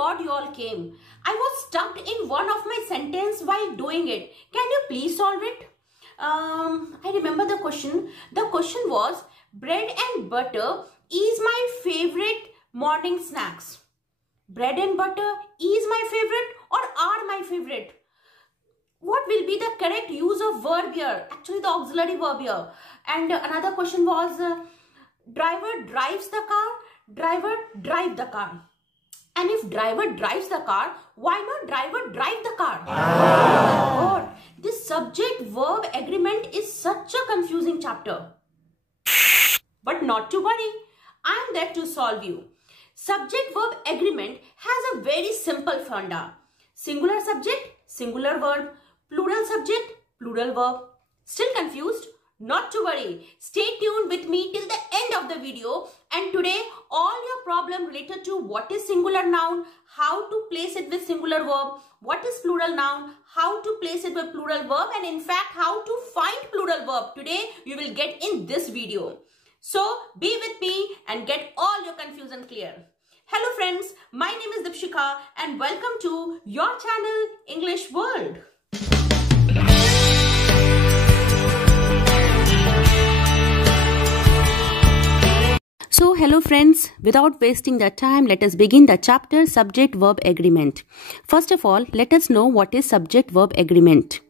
God you all came. I was stuck in one of my sentence while doing it. Can you please solve it? I remember the question. The question was, bread and butter is my favorite morning snacks. Bread and butter is my favorite or are my favorite? What will be the correct use of verb here? Actually, the auxiliary verb here. And another question was, driver drives the car, driver drive the car. And if driver drives the car, why not driver drive the car? Oh my God, this subject-verb agreement is such a confusing chapter. But not to worry, I am there to solve you. Subject-verb agreement has a very simple funda. Singular subject, singular verb. Plural subject, plural verb. Still confused? Not to worry. Stay tuned with me till the end of the video. And today, all your problem related to what is singular noun, how to place it with singular verb, what is plural noun, how to place it with plural verb, and in fact, how to find plural verb. Today, you will get in this video. So, be with me and get all your confusion clear. Hello friends, my name is Dipshika and welcome to your channel, English World. So hello friends, without wasting the time, let us begin the chapter subject-verb agreement. First of all, let us know what is subject-verb agreement.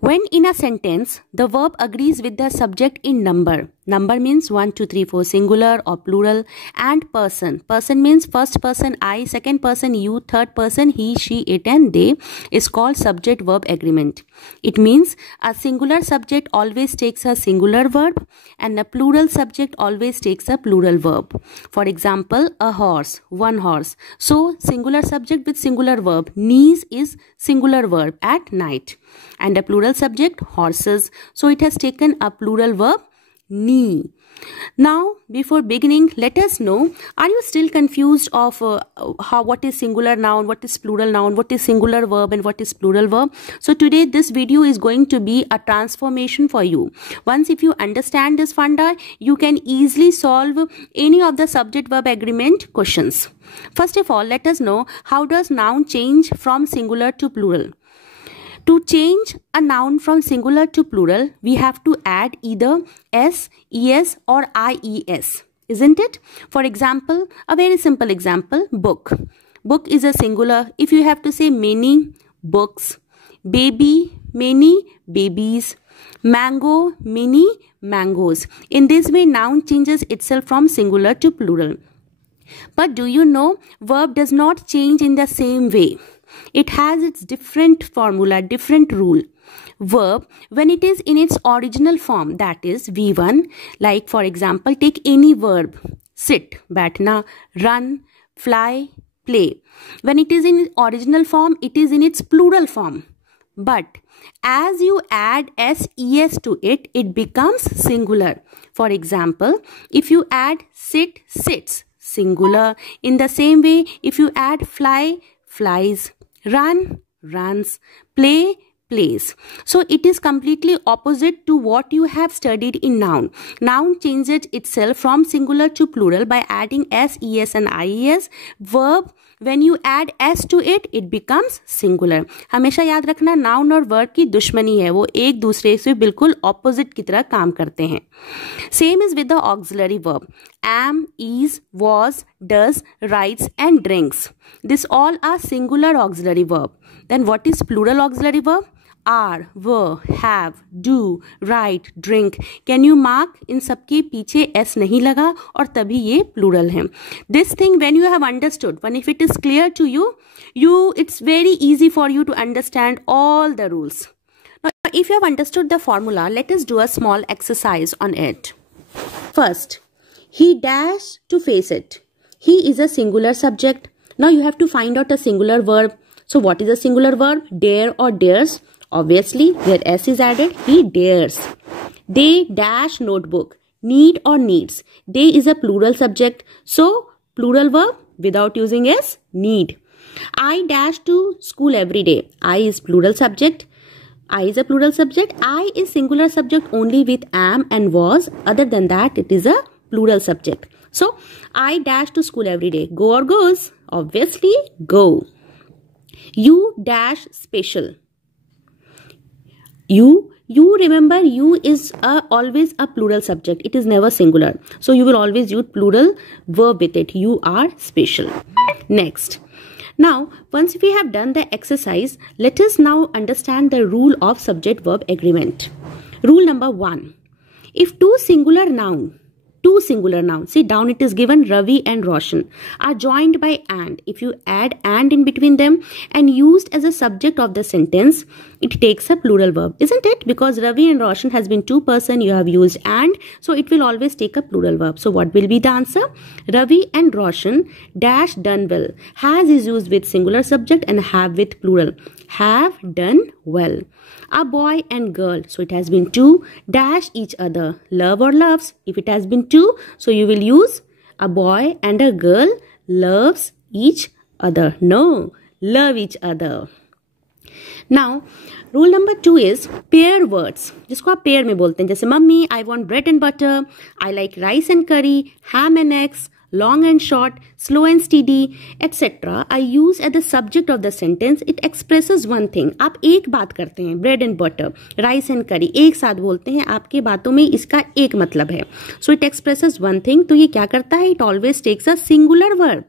When in a sentence, the verb agrees with the subject in number. Number means 1, 2, 3, 4 singular or plural, and person. Person means first person I, second person you, third person he, she, it and they is called subject-verb agreement. It means a singular subject always takes a singular verb and a plural subject always takes a plural verb. For example, a horse, one horse. So, singular subject with singular verb. Knees is singular verb at night. And a plural subject, horses. So, it has taken a plural verb, knee. Now, before beginning, let us know, are you still confused of what is singular noun, what is plural noun, what is singular verb and what is plural verb? So today this video is going to be a transformation for you. Once if you understand this funda, you can easily solve any of the subject verb agreement questions. First of all, let us know, how does noun change from singular to plural? To change a noun from singular to plural, we have to add either s, es or ies, isn't it? For example, a very simple example, book. Book is a singular. If you have to say many books, baby, many babies, mango, many mangoes. In this way, noun changes itself from singular to plural. But do you know, verb does not change in the same way. It has its different formula, different rule. Verb, when it is in its original form, that is V1, like for example, take any verb, sit, baithna, run, fly, play. When it is in its original form, it is in its plural form. But as you add ses to it, it becomes singular. For example, if you add sit, sits, singular. In the same way, if you add fly, flies, run, runs, play, plays. So it is completely opposite to what you have studied in noun. Noun changes itself from singular to plural by adding s, es and ies. Verb, when you add s to it, it becomes singular. हमेशा याद रखना, noun और verb की दुश्मनी है, वो एक दूसरे से बिल्कुल opposite की तरह काम करते हैं. Same is with the auxiliary verb. Am, is, was, does, writes and drinks. This all are singular auxiliary verb. Then what is plural auxiliary verb? Are, were, have, do, write, drink. Can you mark? इन सबके पीछे s नहीं लगा और तभी ये plural है. This thing when you have understood, when if it is clear to you, it's very easy for you to understand all the rules. Now, if you have understood the formula, let us do a small exercise on it. First, he dashed to face it. He is a singular subject. Now you have to find out a singular verb. So what is a singular verb? Dare or dares? Obviously, where s is added, he dares. They dash notebook. Need or needs. They is a plural subject. So, plural verb without using s, need. I dash to school every day. I is plural subject. I is a plural subject. I is singular subject only with am and was. Other than that, it is a plural subject. So I dash to school every day. Go or goes? Obviously go. You dash special. You remember, you is always a plural subject. It is never singular. So you will always use plural verb with it. You are special. Next. Now, once we have done the exercise, let us now understand the rule of subject-verb agreement. Rule number 1. If two singular noun, see down it is given Ravi and Roshan, are joined by and. If you add and in between them and used as a subject of the sentence, it takes a plural verb, isn't it? Because Ravi and Roshan has been two person, you have used and, so it will always take a plural verb. So what will be the answer? Ravi and Roshan dash done well. Has is used with singular subject and have with plural. Have done well. A boy and girl, so it has been two, dash each other. Love or loves, if it has been two, so you will use a boy and a girl loves each other. No, love each other. Now, rule number 2 is pair words, जिसको आप pair में बोलते हैं, जैसे mummy I want bread and butter, I like rice and curry, ham and eggs, long and short, slow and steady, etc. I use as the subject of the sentence. It expresses one thing. आप एक बात करते हैं, bread and butter, rice and curry, एक साथ बोलते हैं, आपके बातों में इसका एक मतलब है. So it expresses one thing. तो ये क्या करता है? It always takes a singular verb.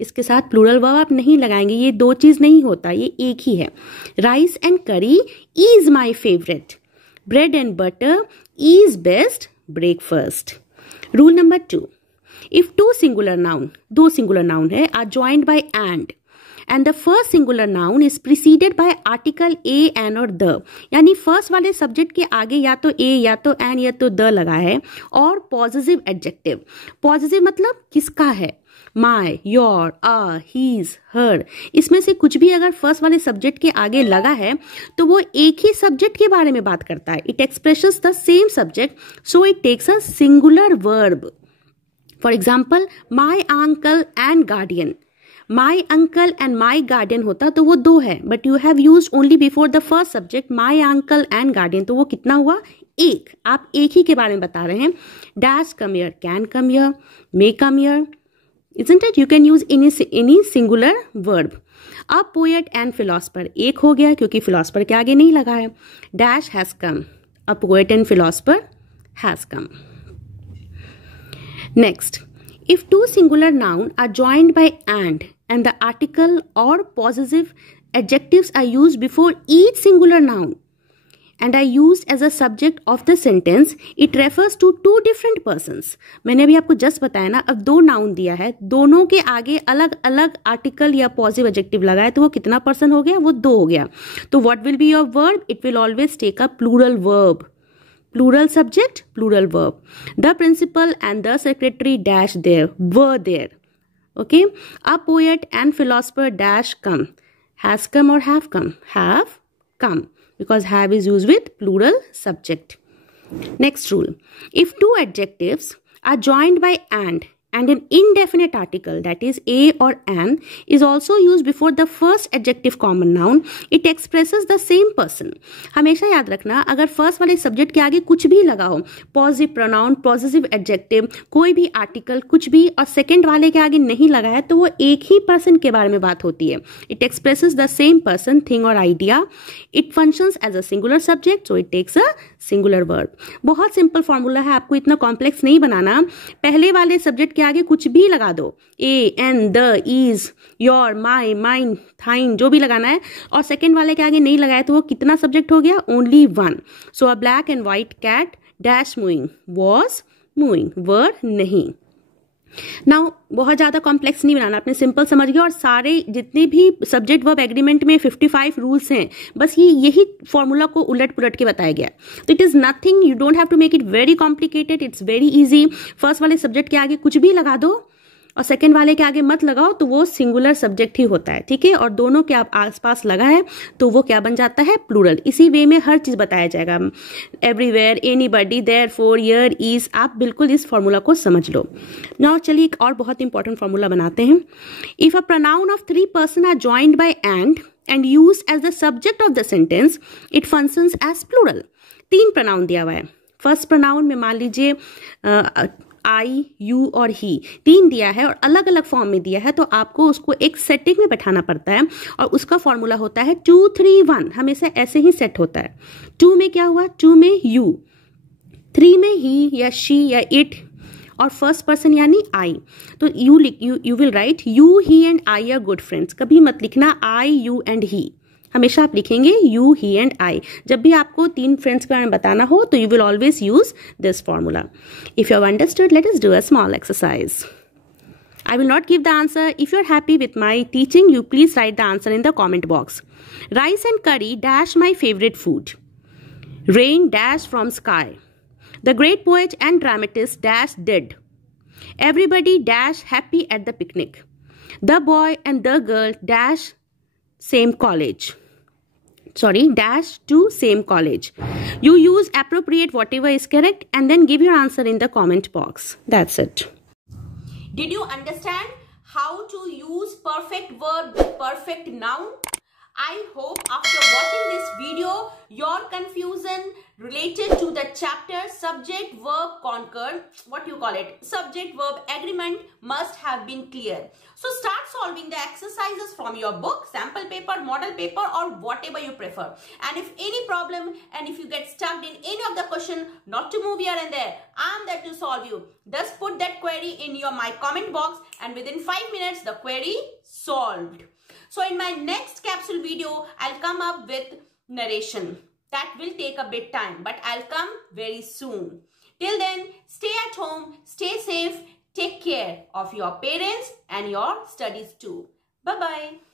इसके साथ प्लूरल वर्ब आप नहीं लगाएंगे, ये दो चीज नहीं होता, ये एक ही है. Rice and curry is my favourite. Bread and butter is best breakfast. Rule number 2. If two singular noun, दो सिंगुलर नाउन है, are joined by and the first singular noun is preceded by article a, an और the, यानी first वाले subject के आगे या तो a या तो an या तो the लगा है, और पॉजिटिव एडजेक्टिव. पॉजिटिव मतलब किसका है? माई, योर, आ, हीज, हर, इसमें से कुछ भी अगर फर्स्ट वाले सब्जेक्ट के आगे लगा है तो वो एक ही सब्जेक्ट के बारे में बात करता है. It expresses the same subject, so it takes a singular verb. For example, my uncle and guardian. My uncle and my guardian होता तो वो दो है, but you have used only before the first subject my uncle and guardian, तो वो कितना हुआ? एक. आप एक ही के बारे में बता रहे हैं. Dash come here, can come here, may come here, isn't it? You can use any singular verb. A poet and philosopher, एक हो गया क्योंकि philosopher के आगे नहीं लगा है. Dash has come. A poet and philosopher has come. Next, if two singular noun are joined by and the article or possessive adjectives are used before each singular noun and are used as a subject of the sentence, it refers to two different persons. मैंने अभी आपको just बताया ना, अब दो noun दिया है, दोनों के आगे अलग अलग आर्टिकल या पॉजिटिव एडजेक्टिव लगा है, तो वो कितना पर्सन हो गया? वो दो हो गया. तो what will be your verb? It will always take a plural verb. Plural subject, plural verb. The principal and the secretary dash there, were there. Okay. A poet and philosopher dash come. Has come or have come? Have come. Because have is used with plural subject. Next rule. If two adjectives are joined by and an indefinite article, that is a or an, is also used before the first adjective common noun, it expresses the same person. हमेशा याद रखना, अगर first वाले subject के आगे कुछ भी लगा हो, पॉजिटिव प्रोनाउन, पॉजिटिव एडजेक्टिव, कोई भी आर्टिकल, कुछ भी, और सेकंड वाले के आगे नहीं लगा है, तो वो एक ही पर्सन के बारे में बात होती है. It expresses the same person, thing और idea. It functions as a singular subject, so it takes a singular verb. बहुत सिंपल फॉर्मूला है, आपको इतना कॉम्प्लेक्स नहीं बनाना. पहले वाले सब्जेक्ट के आगे कुछ भी लगा दो, a, an, the, is, your, my, mine, thine, जो भी लगाना है, और सेकंड वाले के आगे नहीं लगाया तो वो कितना सब्जेक्ट हो गया? Only one. So a black and white cat dash moving, was moving, were नहीं. नाउ बहुत ज्यादा कॉम्प्लेक्स नहीं बनाना, आपने सिंपल समझ गया. और सारे जितने भी सब्जेक्ट वर्ब एग्रीमेंट में 55 रूल्स हैं, बस ये यही फॉर्मूला को उलट पुलट के बताया गया. तो it is nothing, you don't have to make it very complicated, it's very easy. First वाले सब्जेक्ट के आगे कुछ भी लगा दो और सेकंड वाले के आगे मत लगाओ, तो वो सिंगुलर सब्जेक्ट ही होता है. ठीक है, और दोनों के आप आसपास लगा है तो वो क्या बन जाता है? प्लूरल. इसी वे में हर चीज बताया जाएगा. Everywhere, anybody, therefore, here, is. आप बिल्कुल इस फॉर्मूला को समझ लो. नाउ चलिए एक और बहुत इंपॉर्टेंट फॉर्मूला बनाते हैं. If a pronoun of 3 person are joined by and used as the subject of the sentence, it functions as plural. 3 pronoun दिया हुआ है. फर्स्ट प्रोनाउन में मान लीजिए आई, यू और ही 3 दिया है और अलग अलग फॉर्म में दिया है, तो आपको उसको एक सेटिंग में बैठाना पड़ता है और उसका फॉर्मूला होता है 2 3 1, हमेशा ऐसे ही सेट होता है। 2 में क्या हुआ, 2 में यू, 3 में ही या शी या इट और फर्स्ट पर्सन यानी आई, तो you will write you, he and I R good friends. कभी मत लिखना आई, यू एंड ही, हमेशा आप लिखेंगे यू, ही एंड आई। जब भी आपको 3 फ्रेंड्स के बारे में बताना हो तो you will always use this formula. If you have understood, let us do a small exercise. I will not give the answer. If you're happy with my teaching, you please write the answer in the comment box. Rice and curry dash my favorite food. Rain dash from sky. The great poet and dramatist dash did. Everybody dash happy at the picnic. The boy and the girl dash same college. Dash to same college. You use appropriate whatever is correct and then give your answer in the comment box. That's it. Did you understand how to use perfect verb with perfect noun? I hope after watching this video, your confusion related to the chapter subject verb concord, what you call it, subject verb agreement must have been clear. So start solving the exercises from your book, sample paper, model paper, or whatever you prefer. And if any problem and if you get stuck in any of the question, not to move here and there, I'm there to solve you. Just put that query in my comment box and within 5 minutes the query solved. So in my next capsule video, I'll come up with narration. That will take a bit time, but I'll come very soon. Till then, stay at home, stay safe, take care of your parents and your studies too. Bye-bye.